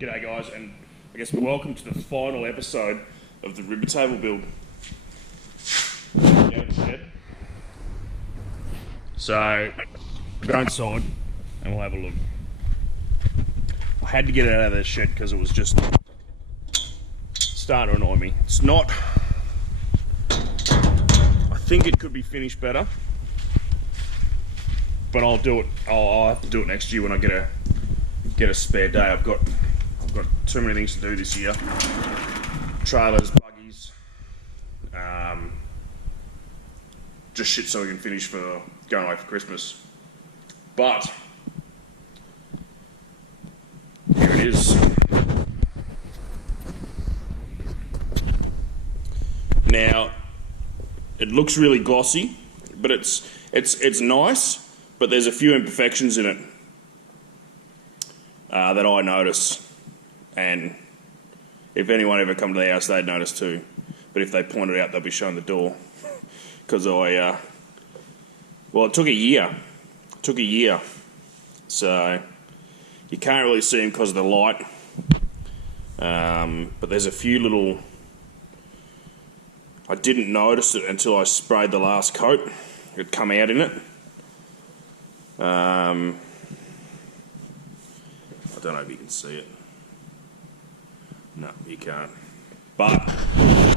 G'day guys, and I guess welcome to the final episode of the Ribber Table build. So, we'll go inside and we'll have a look. I had to get it out of the shed because it was just starting to annoy me. It's not... I think it could be finished better, but I'll do it. I'll have to do it next year when I get a spare day. I've got too many things to do this year. Trailers, buggies, just shit so we can finish for going away for Christmas. But here it is. Now it looks really glossy, but it's nice, but there's a few imperfections in it that I notice. And if anyone ever come to the house, they'd notice too. But if they point it out, they'll be shown the door. Because well, it took a year. So you can't really see them because of the light. But there's a few little... I didn't notice it until I sprayed the last coat. It'd come out in it. I don't know if you can see it. No, you can't. But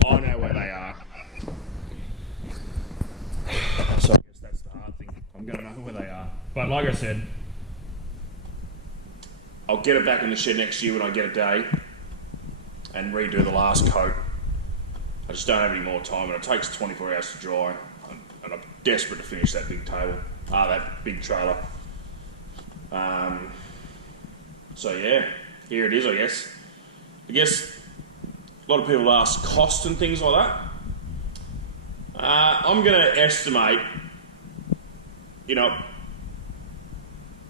I know where they are. So I guess that's the hard thing. I'm going to know where they are. But like I said, I'll get it back in the shed next year when I get a day and redo the last coat. I just don't have any more time, and it takes 24 hours to dry. And I'm desperate to finish that big table. That big trailer. So yeah, here it is, I guess. I guess a lot of people ask cost and things like that. I'm going to estimate,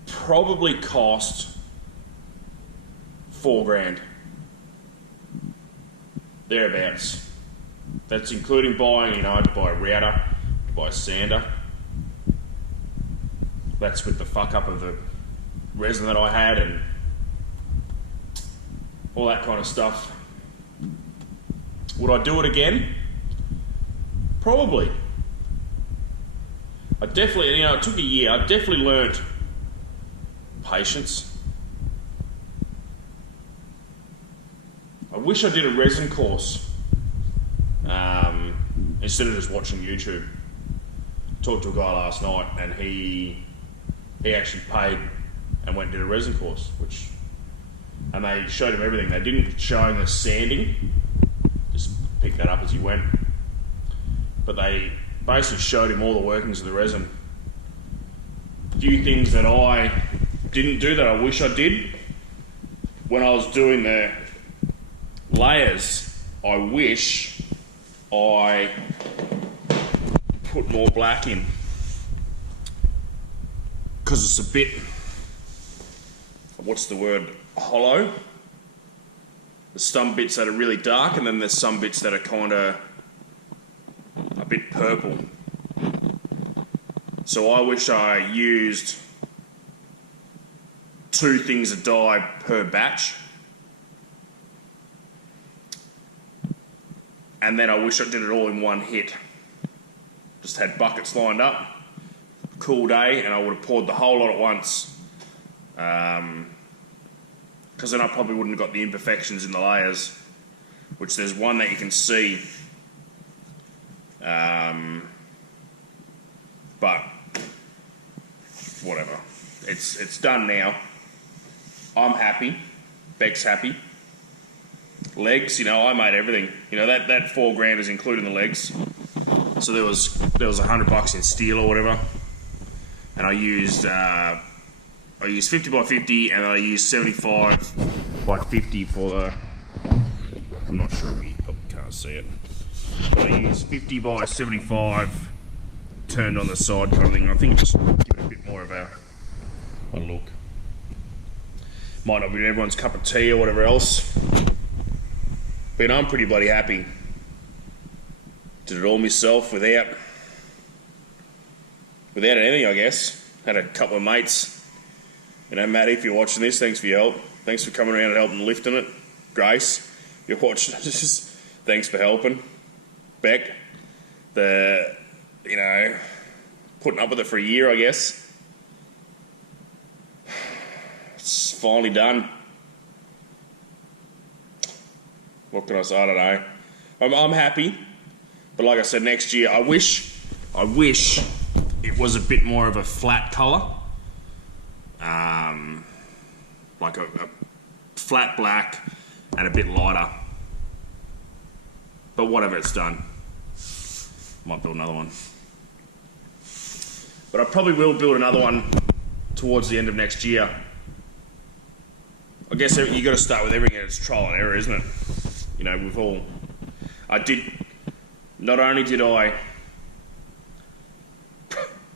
probably cost $4,000. Thereabouts. That's including buying, to buy a router, to buy a sander. That's with the fuck up of the resin that I had and all that kind of stuff. Would I do it again? Probably. I definitely, it took a year. I definitely learnt patience. I wish I did a resin course instead of just watching YouTube. Talked to a guy last night and he actually paid and went and did a resin course, and they showed him everything. They didn't show him the sanding, just picked that up as he went. But they basically showed him all the workings of the resin. A few things that I didn't do that I wish I did. When I was doing the layers, I wish I put more black in. Because it's a bit, hollow. There's some bits that are really dark, and then there's some bits that are kind of a bit purple. So I wish I used 2 things of dye per batch. And then I wish I did it all in one hit. Just had buckets lined up, cool day, and I would have poured the whole lot at once. Because then I probably wouldn't have got the imperfections in the layers, which there's one that you can see. But whatever, it's done now. I'm happy. Beck's happy. Legs, I made everything. That $4,000 is including the legs. So there was $100 in steel or whatever, and I used 50 by 50, and I used 75 by 50 for the... I'm not sure if you probably can't see it, but I used 50 by 75 turned on the side kind of thing. I think it just give it a bit more of a look. Might not be everyone's cup of tea or whatever else, but I'm pretty bloody happy. Did it all myself without anything, I guess. Had a couple of mates. Matty, if you're watching this, thanks for your help. Thanks for coming around and helping lifting it. Grace, you're watching this. Thanks for helping. Beck, putting up with it for a year, I guess. It's finally done. What can I say? I don't know. I'm happy, but like I said, next year I wish it was a bit more of a flat colour, like a flat black and a bit lighter. But whatever, it's done. Might build another one, but I probably will build another one towards the end of next year. I guess you got to start with everything. It's trial and error, isn't it? You know, not only did I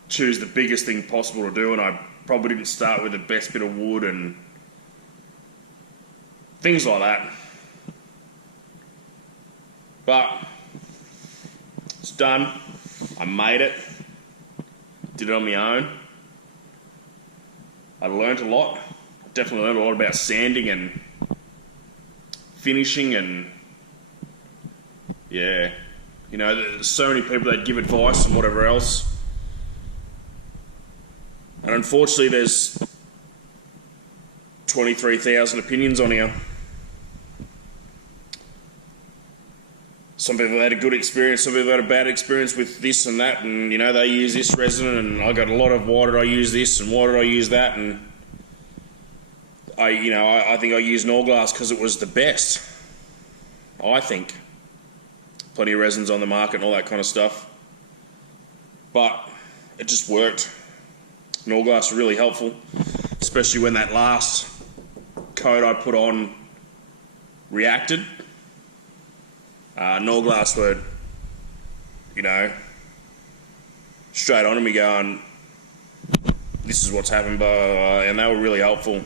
choose the biggest thing possible to do, and I probably didn't start with the best bit of wood and things like that. But it's done. I made it. Did it on my own. I learned a lot. I definitely learned a lot about sanding and finishing, and yeah, you know, there's so many people that give advice and whatever else, and unfortunately there's 23,000 opinions on here. Some people had a good experience, some people had a bad experience with this and that, and you know, they use this resin, and I got a lot of why did I use this and why did I use that, and I think I used Norglass because it was the best. I think. Plenty of resins on the market and all that kind of stuff. But it just worked. Norglass was really helpful, especially when that last coat I put on reacted. Norglass were, you know, straight on to me going, this is what's happened, blah, blah, blah, and they were really helpful.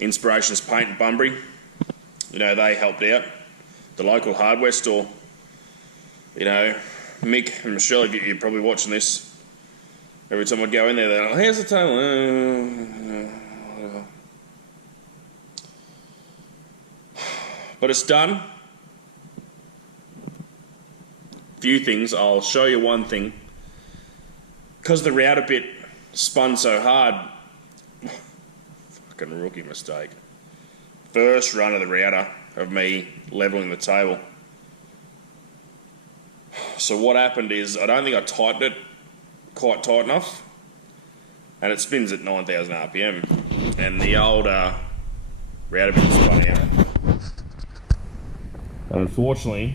Inspirations Paint in Bunbury, you know, they helped out. The local hardware store, you know, Mick and Michelle, you're probably watching this. Every time I'd go in there, they're like, here's the table. But it's done. Few things. I'll show you one thing. Because the router bit spun so hard, fucking rookie mistake. First run of the router of me leveling the table. So what happened is, I don't think I tightened it quite tight enough, and it spins at 9,000 RPM, and the old router bit spun out. And unfortunately,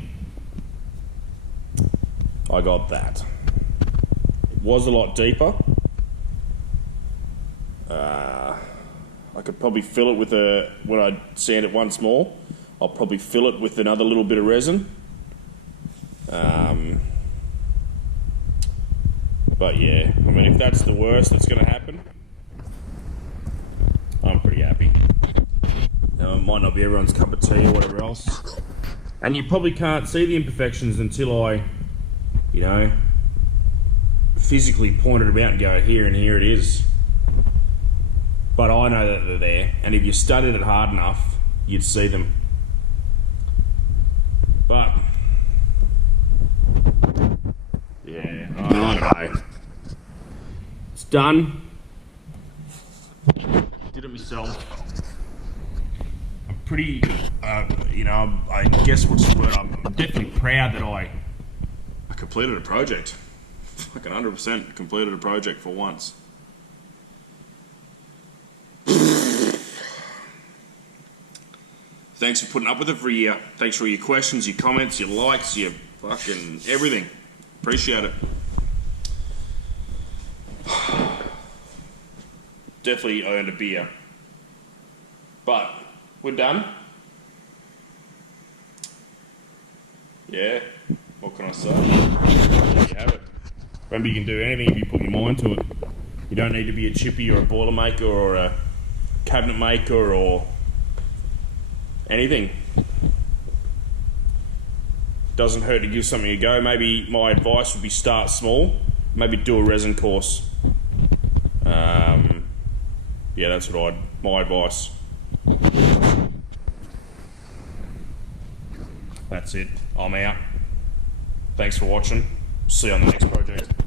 I got that. It was a lot deeper. I could probably fill it with when I sand it once more, I'll probably fill it with another little bit of resin. But yeah, I mean, if that's the worst that's going to happen, I'm pretty happy. It might not be everyone's cup of tea or whatever else. And you probably can't see the imperfections until I, you know, physically point it about and go, here and here it is. But I know that they're there, and if you studied it hard enough, you'd see them. But yeah, I don't know. It's done. Did it myself. I'm pretty, you know, I guess what's the word? I'm definitely proud that I completed a project. Fucking 100% completed a project for once. Thanks for putting up with it for a year. Thanks for all your questions, your comments, your likes, your fucking everything. Appreciate it. Definitely earned a beer. But we're done. Yeah, what can I say? There you have it. Remember, you can do anything if you put your mind to it. You don't need to be a chippy or a boilermaker or a cabinet maker or anything. Doesn't hurt to give something a go. Maybe my advice would be start small. Maybe do a resin course. Yeah, that's what my advice. That's it. I'm out. Thanks for watching. See you on the next project.